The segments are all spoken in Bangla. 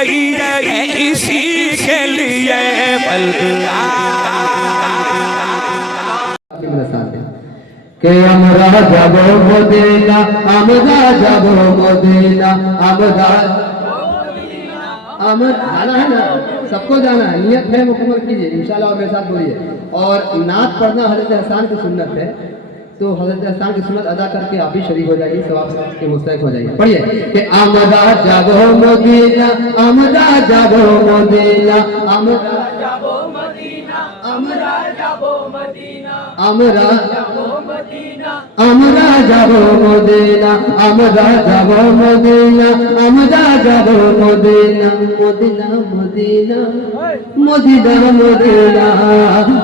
इसी के लिए কে আমরা যাব মদিনা, আমরা যাব মদিনা, আমরা जाना है ना, सबको जाना है, नियत है मुकम्मल कीजिए इंशाल्लाह और मेरे साथ बोलिए। और नात पढ़ना हज़रत हसन की सुन्नत है, तो हज़रत हसन की सुन्नत अदा करके आप भी शरीक हो जाइए, सवाब के मुस्तहिक हो जाइए। पढ़िए कि আমরা যাব মদিনা, আমরা যাব মদিনা, আমরা যাব মদিনা, আমরা যাব মদিনা, আমরা যাব মদিনা, আমরা যাব মদিনা, আমরা যাব মদিনা, আমরা যাব মদিনা, মদিনা মদিনা মদিনা মদিনা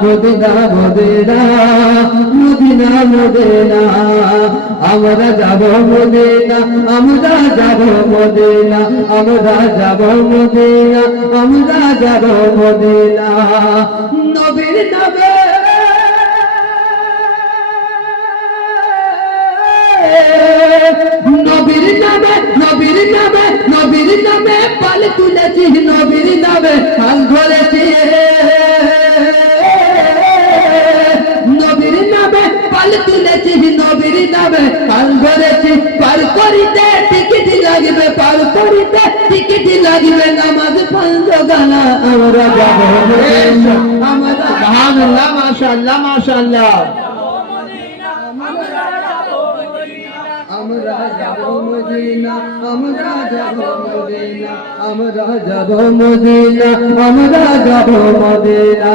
মদিনা মদিনা মদিনা মদিনা, আমরা যাব মদিনা, আমরা যাব মদিনা, আমরা যাব মদিনা, আমরা যাব মদিনা। নবীর নামে নবীর নামে নবীর নামে নবীর নামে পাল তুলেছি, নবীর নামে হাল ধরেছি, নবীর নামে পাল তুলেছি, নবীর নামে হাল ধরেছি। পার করিতে টিকিট লাগবে, পার করিতে টিকিট লাগবে, নামাজ পড়ব গানা আমরা যাব আমরা। সুবহানাল্লাহ, মাশাআল্লাহ মাশাআল্লাহ। আমরা যাব মদিনা, আমরা যাব মদিনা, আমরা যাব মদিনা, আমরা যাব মদিনা।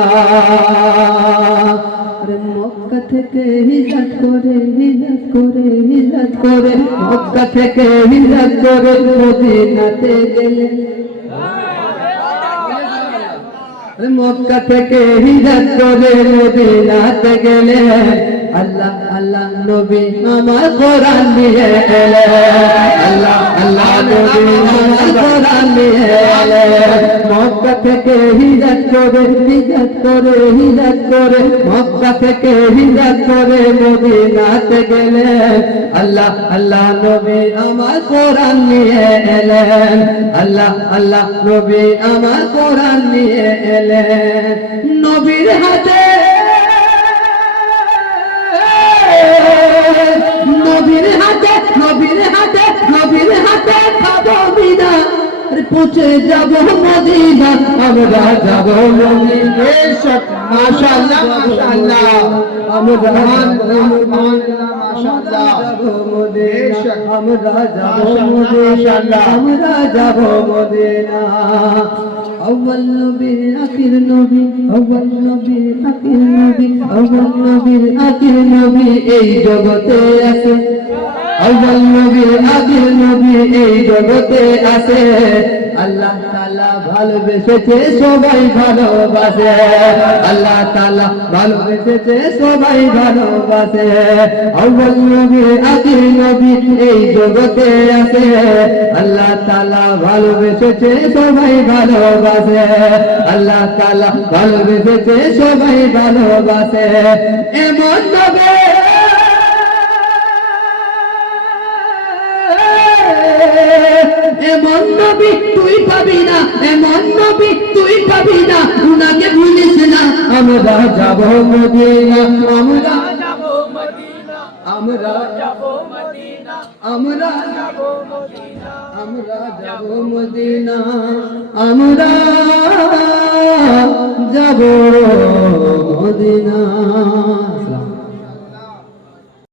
আরে মক্কা থেকে হিজরত করে, হিজরত করে, হিজরত করে, মক্কা থেকে হিজরত করে মদিনাতে গেলেন। মক্কা থেকে হিজরত করে মদিনাতে গেলেন। আল্লাহ আল্লাহ নবী আমার কোরআন নিয়ে এলেন, আল্লাহ আল্লাহ নবী আমার কোরআন নিয়ে এলেন। মক্কা থেকে হিজরত করে, হিজরত করে, হিজরত করে, মক্কা থেকে হিজরত করে মদিনাতে গেলেন। আল্লাহ আল্লাহ নবী আমার কোরআন নিয়ে এলেন, আল্লাহ আল্লাহ নবী আমার কোরআন নিয়ে এলেন। নবীর হাতে নবীর হাতে নবীর হাতে নবীর হাতে খাবো বিনা, পৌঁছে যাব মদিনা, আমরা যাব মদিনা। মাশাআল্লাহ মাশাআল্লাহ, আমরা মাশাআল্লাহ যাব মদিনা, আমরা যাব মদিনা, আমরা যাব মদিনা। আউয়াল নবী আখির নবী, আউয়াল নবী আখির নবী, আউয়াল নবী আখির নবী এই জগতে আছে, আউয়াল নবী আখির নবী এই জগতে আছে। আল্লাহ তাআলা ভালোবেসেছে সবাই ভালোবাসে, আল্লাহ তাআলা ভালোবেসেছে সবাই ভালোবাসে। আউয়াল নবী আখির নবী এই জগতে আছে, আল্লাহ তাআলা ভালোবেসেছে সবাই ভালোবাসে, আল্লাহ তাআলা ভালোবেসেছে সবাই ভালোবাসে। এমন নবী এমন নবী তুই পাবি না, এমন নবী তুই পাবি না, উনাকে ভুলিস না। আমরা যাব মদিনা, আমরা যাব মদিনা, আমরা যাব মদিনা, আমরা যাব মদিনা, আমরা যাব মদিনা, আমরা যাব মদিনা।